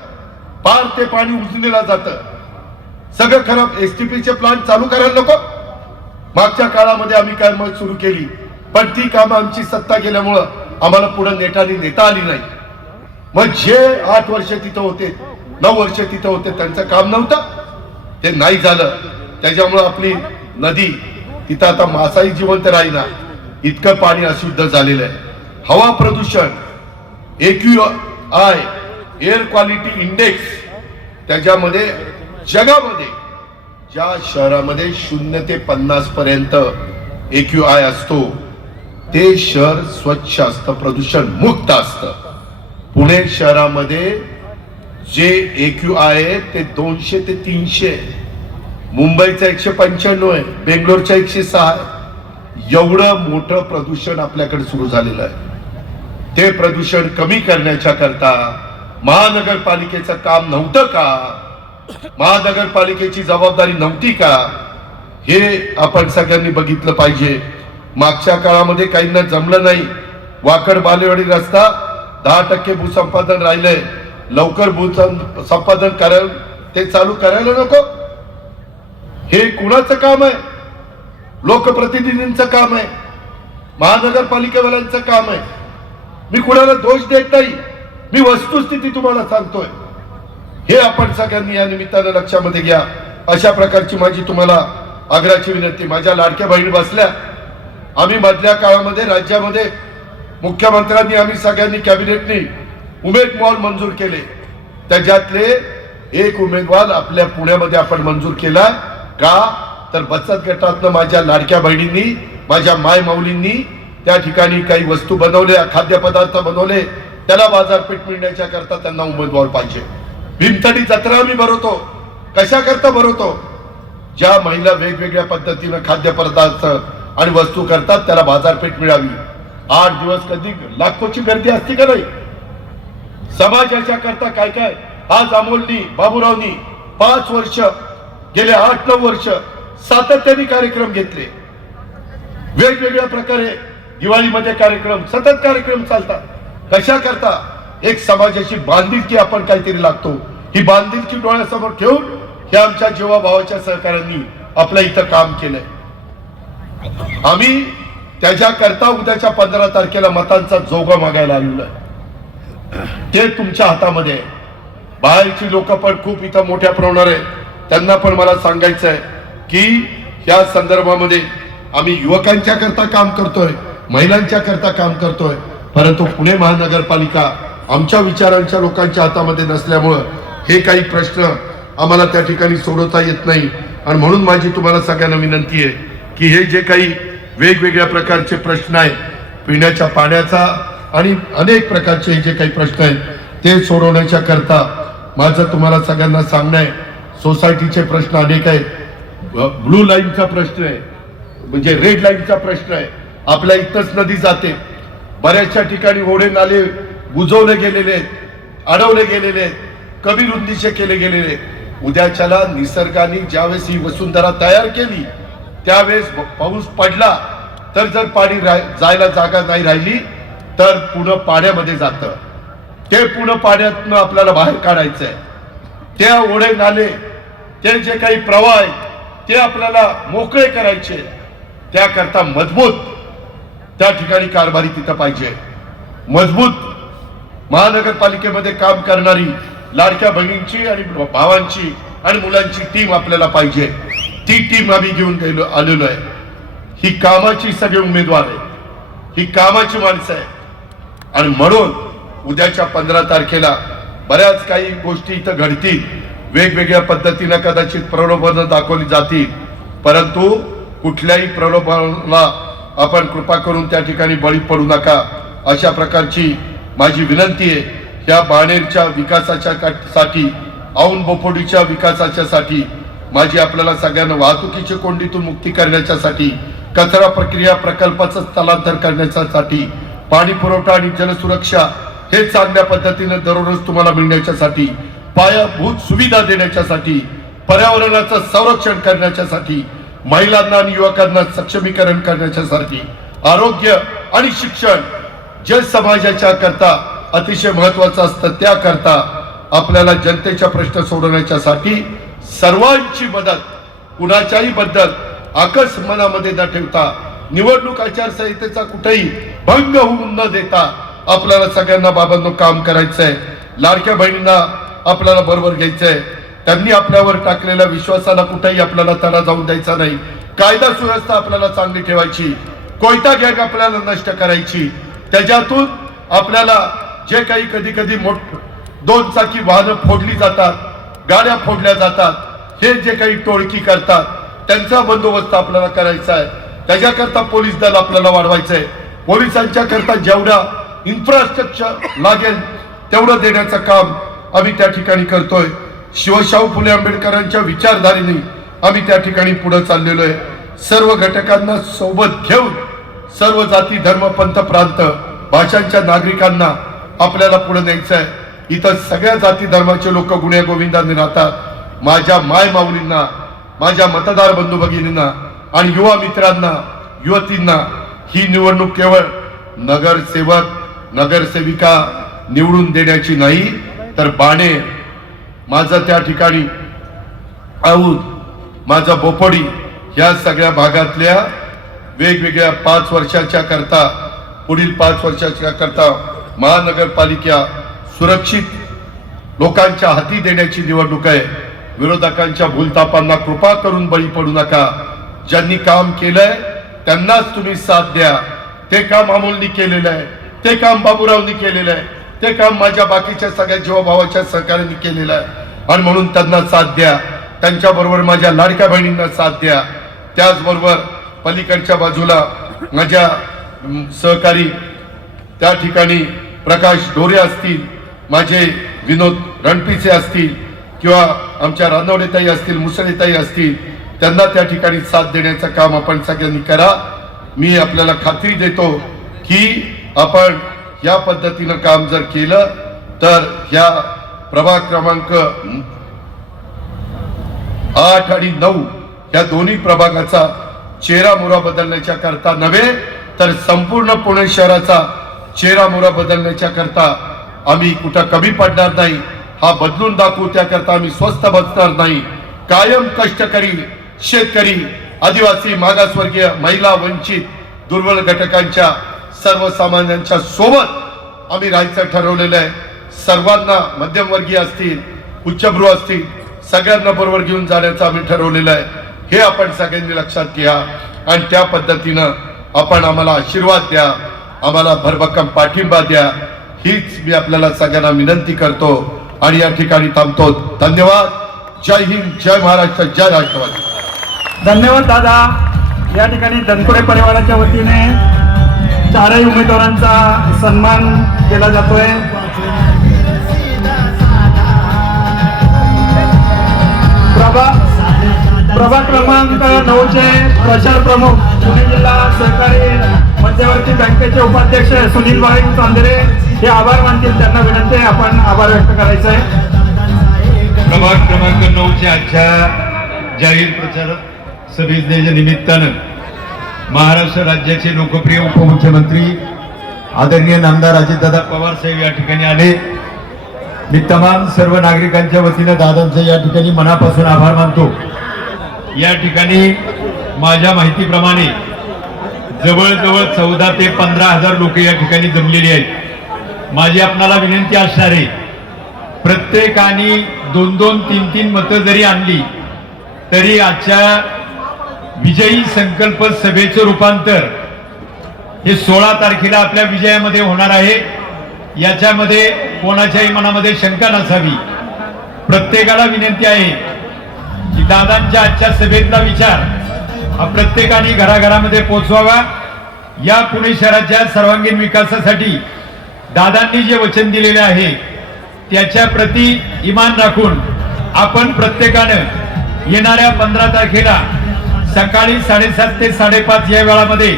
पार ते पाणी उजनीला जातं. सगळं खराब. एसटीपीचे प्लांट चालू करायला नको. मागच्या काळामध्ये आम्ही काय मत सुरू केली, पण ती कामं आमची सत्ता गेल्यामुळं आम्हाला पुढे नेता आली नाही. मग जे 8 वर्ष तिथं होते, 9 वर्ष तिथं होते, त्यांचं काम नव्हतं, ते नाही झालं. त्याच्यामुळं आपली नदी तिथं आता मासाही जिवंत राहीना, इतकं पाणी अशुद्ध झालेलं आहे. हवा प्रदूषण, AQI एअर क्वालिटी इंडेक्स, त्याच्यामध्ये जगामध्ये ज्या शहरामध्ये 0 ते 50 पर्यंत AQI असतो ते शहर स्वच्छ असतं, प्रदूषण मुक्त असतं. पुणे शहरामध्ये जे AQI आहे ते 200 ते 300 आहे. मुंबईचा 195 आहे, बेंगलोरचा 106 आहे. एवढं मोठं प्रदूषण आपल्याकडे सुरू झालेलं आहे. ते प्रदूषण कमी करण्याच्या करता महानगरपालिकेचं काम नव्हतं का? महानगरपालिकेची जबाबदारी नव्हती का? हे आपण सगळ्यांनी बघितलं पाहिजे. मागच्या काळामध्ये काहींना जमलं नाही. वाकड बालेवाडी रस्ता 10% भूसंपादन राहिलंय. लवकर भूसंपादन करायला ते चालू करायला नको. हे कुणाचं काम आहे? लोकप्रतिनिधींचं काम आहे, महानगरपालिकेवाल्यांचं काम आहे. मी कुणाला दोष देत नाही, मी वस्तुस्थिती तुम्हाला सांगतोय. हे आपण सगळ्यांनी या निमित्तानं लक्षामध्ये घ्या. अशा प्रकारची माझी तुम्हाला आग्रहाची विनंती. माझ्या लाडक्या बहिणी बसल्या. आम्ही मधल्या काळामध्ये राज्यामध्ये मुख्यमंत्र्यांनी, आम्ही सगळ्यांनी कॅबिनेटनी उमेदवार मंजूर केले. त्याच्यातले एक उमेदवार आपल्या पुण्यामध्ये आपण मंजूर केला. का तर बचत गटातनं माझ्या लाडक्या बहिणींनी, माझ्या माय माऊलींनी त्या ठिकाणी काही वस्तू बनवल्या, खाद्यपदार्थ बनवले, त्याला बाजारपेठ मिळण्याच्या करता त्यांना उमेदवार पाहिजे. भीमथडी जत्रा आम्ही भरवतो. कशा करता भरवतो? ज्या महिला वेगवेगळ्या पद्धतीनं खाद्यपदार्थ आणि वस्तू करतात त्याला बाजारपेठ मिळावी. 8 दिवस कधी लाखोची गर्दी असते का नाही? समाजाच्या करता काय काय. आज अमोलनी, बाबूरावनी 5 वर्ष, गेले 8-9 वर्ष सातत्याने कार्यक्रम घेतले. वेगवेगळ्या प्रकारे दिवाळीमध्ये कार्यक्रम, सतत कार्यक्रम चालतात. कशा करता? एक समाजाची बांधिलकी आपण काहीतरी लागतो. ही बांधिलकी डोळ्यासमोर ठेवून हे आमच्या जीवाभावाच्या सहकाऱ्यांनी आपल्या इथं काम केलंय. आम्ही त्याच्याकरता उद्याच्या 15 तारखेला मतांचा जोगा मागायला आलेलो आहे. ते तुमच्या हातामध्ये आहे. बाहेरची लोक पण खूप इथं मोठ्या प्रमाणावर आहे. त्यांना पण मला सांगायचं आहे की या संदर्भामध्ये आम्ही युवकांच्या करता काम करतोय, महिलांच्या करता काम करतोय, परंतु पुणे महानगरपालिका आमच्या विचारांच्या लोकांच्या हातामध्ये नसल्यामुळं हे काही प्रश्न आम्हाला त्या ठिकाणी सोडवता येत नाही. आणि म्हणून माझी तुम्हाला सगळ्यांना विनंती आहे की हे जे काही वेगवेगळ्या प्रकारचे प्रश्न आहेत, पिण्याच्या पाण्याचा आणि अनेक प्रकारचे जे काही प्रश्न आहेत ते सोडवण्याच्या करता माझं तुम्हाला सगळ्यांना सांगणं आहे. सोसायटीचे प्रश्न अनेक आहेत. ब्लू लाईनचा प्रश्न आहे, म्हणजे रेड लाईनचा प्रश्न आहे. आपल्या इथंच नदी जाते. बऱ्याचशा ठिकाणी ओढे नाले बुजवले गेलेले आहेत, अडवले गेलेले आहेत, कमी रुंदीचे केले गेलेले आहेत. उद्याच्याला निसर्गाने ज्यावेळेस ही वसुंधरा तयार केली त्यावेळेस पाऊस पडला तर जर पाणी जायला जागा नाही राहिली तर पुन्हा पाण्यामध्ये जातं. ते पुन्हा पाण्यातनं आपल्याला बाहेर काढायचंय. त्या ओढे नाले, ते जे काही प्रवाह आहेत ते आपल्याला मोकळे करायचे. त्याकरता मजबूत त्या ठिकाणी कारभारी तिथं पाहिजे. मजबूत महानगरपालिकेमध्ये काम करणारी लाडक्या बहिणींची आणि भावांची आणि मुलांची टीम आपल्याला पाहिजे. ती टीम आम्ही घेऊन आलेलो आहे. ही कामाची सगळे उमेदवार आहे, ही कामाची माणसं आहे. आणि म्हणून उद्याच्या 15 तारखेला बऱ्याच काही गोष्टी इथं घडतील. वेगवेगळ्या पद्धतीनं कदाचित प्रलोभनं दाखवली जातील, परंतु कुठल्याही प्रलोभनाला आपण कृपा करून त्या ठिकाणी बळी पडू नका, अशा प्रकारची माझी विनंती आहे. या बाणेरच्या विकासाच्या साठी, औंध बोपोडीच्या विकासाच्या साठी, माझी आपल्याला सगळ्यांना वाहतुकीच्या कोंडीतून मुक्ती करण्याच्यासाठी, कचरा प्रक्रिया प्रकल्पाचं स्थलांतर करण्यासाठी, पाणी पुरवठा आणि जलसुरक्षा हे चांगल्या पद्धतीने दररोज तुम्हाला मिळण्याच्यासाठी, पायाभूत सुविधा देण्याच्यासाठी, पर्यावरणाचं संरक्षण करण्याच्यासाठी, महिलांना आणि युवकांना सक्षमीकरण करण्याच्यासाठी, आरोग्य आणि शिक्षण जे समाजाच्या करता अतिशय महत्वाचं असतं, त्याकरता आपल्याला जनतेच्या प्रश्न सोडवण्याच्यासाठी सर्वांची मदत, कुणाच्याही बद्दल आकस मनामध्ये न ठेवता, निवडणूक आचारसंहितेचा कुठेही भंग होऊन न देता आपल्याला सगळ्यांना बाबांनो काम करायचंय. लाडक्या बहिणींना आपल्याला बरोबर घ्यायचंय. त्यांनी आपल्यावर टाकलेल्या विश्वासाला कुठेही आपल्याला तडा जाऊन द्यायचा नाही. कायदा सुव्यवस्था आपल्याला चांगली ठेवायची, कोयता गॅग आपल्याला नष्ट करायची. त्याच्यातून आपल्याला जे काही कधी कधी दोन चाकी वाहनं फोडली जातात, गाड्या फोडल्या जातात, हे जे काही टोळकी करतात त्यांचा बंदोबस्त आपल्याला करायचा आहे. त्याच्याकरता पोलीस दल आपल्याला वाढवायचंय. पोलिसांच्या करता जेवढा इन्फ्रास्ट्रक्चर लागेल तेवढं देण्याचं काम आम्ही त्या ठिकाणी करतोय. शिवशाहू फुले आंबेडकरांच्या विचारधारेने आम्ही त्या ठिकाणी पुढे चाललेलो आहे. सर्व घटकांना सोबत घेऊन सर्व जाती धर्म पंथ प्रांत भाषांच्या नागरिकांना आपल्याला पुढे न्यायचं आहे. इथं सगळ्या जाती धर्माचे लोक गुण्या गोविंदाने राहतात. माझ्या माय माऊलींना, माझ्या मतदार बंधू भगिनींना आणि युवा मित्रांना, युवतींना ही निवडणूक केवळ नगरसेवक नगरसेविका निवडून देण्याची नाही, तर बाणे माझं त्या ठिकाणी औंध, माझा बोपोडी या सगळ्या भागातल्या वेगवेगळ्या 5 वर्षाच्या करता, पुढील 5 वर्षाच्या करता महानगरपालिका सुरक्षित लोकांच्या हाती देण्याची निवडणूक आहे. विरोधकांच्या भूलतापांना कृपा करून बळी पडू नका. ज्यांनी काम केलंय त्यांनाच तुम्ही साथ द्या. ते काम अमोलनी केलेलं आहे, ते काम बाबूरावनी केलेलं आहे, ते काम माझ्या बाकीच्या सगळ्या जीवाभावाच्या सहकार्याने केलेलं आहे. आणि म्हणून त्यांना साथ द्या. त्यांच्याबरोबर माझ्या लाडक्या बहिणींना साथ द्या. त्याचबरोबर पलीकडच्या बाजूला माझ्या सहकारी त्या ठिकाणी प्रकाश डोरे असतील, माझे विनोद रणपिसे असतील, किंवा आमच्या रानवडेताई असतील, मुसळेताई असतील, त्यांना त्या ठिकाणी साथ देण्याचं काम आपण सगळ्यांनी करा. मी आपल्याला खात्री देतो की आपण या पद्धतीनं काम जर केलं तर या प्रभाग क्रमांक 8 आणि 9 या दोन्ही प्रभागाचा चेहरा मोहरा बदलण्याच्या करता नव्हे, तर संपूर्ण पुणे शहराचा चेहरा मोहरा बदलण्याच्या करता आम्ही कुठं कमी पडणार नाही. हा बदलून दाखवू, त्याकरता आम्ही स्वस्थ बसणार नाही. कायम कष्टकरी शेतकरी, आदिवासी, मागासवर्गीय, महिला, वंचित, दुर्बल घटकांच्या, सर्वसामान्यांच्या सोबत आम्ही राहायचं ठरवलेलं आहे. सर्वांना, मध्यमवर्गीय असतील, उच्चभ्रू असतील, सगळ्यांना बरोबर घेऊन जाण्याचं आम्ही ठरवलेलं आहे. हे आपण सगळ्यांनी लक्षात घ्या आणि त्या पद्धतीनं आपण आम्हाला आशीर्वाद द्या, आम्हाला भरभक्कम पाठिंबा द्या, हीच मी आपल्याला सगळ्यांना विनंती करतो आणि या ठिकाणी थांबतो. धन्यवाद. जय हिंद, जय महाराष्ट्र, जय राष्ट्रवादी. धन्यवाद दादा. या ठिकाणी धनकुडे परिवाराच्या वतीने 4ही उमेदवारांचा सन्मान केला जातोय. प्रभाग क्रमांक 9चे प्रचार प्रमुख, पुणे जिल्हा सहकारी मध्यवर्ती बँकेचे उपाध्यक्ष सुनीलभाई चांदेरे हे आभार मानतील. त्यांना विनंती आहे आपण आभार व्यक्त करायचा आहे. प्रभाग क्रमांक 9च्या आजच्या जाहीर प्रचार सभेच्या निमित्तानं महाराष्ट्र राज्याचे लोकप्रिय उपमुख्यमंत्री आदरणीय नामदार अजितदादा पवार साहेब या ठिकाणी आले. मी तमाम सर्व नागरिकांच्या वतीनं दादांचं या ठिकाणी मनापासून आभार मानतो. या ठिकाणी माझ्या माहितीप्रमाणे जवळजवळ 14 ते 15 हजार लोक या ठिकाणी जमलेली आहेत. माझी आपणाला विनंती असणार आहे, प्रत्येकाने 2-2, 3-3 मतं जरी आणली तरी आजच्या विजयी संकल्प सभेचं रूपांतर हे 16 तारखेला आपल्या विजयामध्ये होणार आहे. याच्यामध्ये कोणाच्याही मनामध्ये शंका नसावी. प्रत्येकाला विनंती आहे की दादांच्या आजच्या सभेतला विचार हा प्रत्येकाने घराघरामध्ये पोहोचवावा. या पुणे शहराच्या सर्वांगीण विकासासाठी दादांनी जे वचन दिलेले आहे त्याच्या प्रती इमान राखून आपण प्रत्येकानं येणाऱ्या 15 तारखेला सकाळी 7:30 ते 5:30 या वेळामध्ये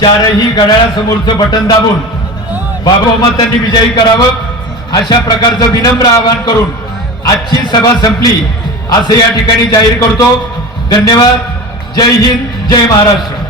चारही घड्याळासमोरचं बटन दाबून बहुमतांनी विजयी करावं अशा प्रकारचं विनम्र आवाहन करून आजची सभा संपली असं या ठिकाणी जाहीर करतो. धन्यवाद. जय हिंद, जय महाराष्ट्र.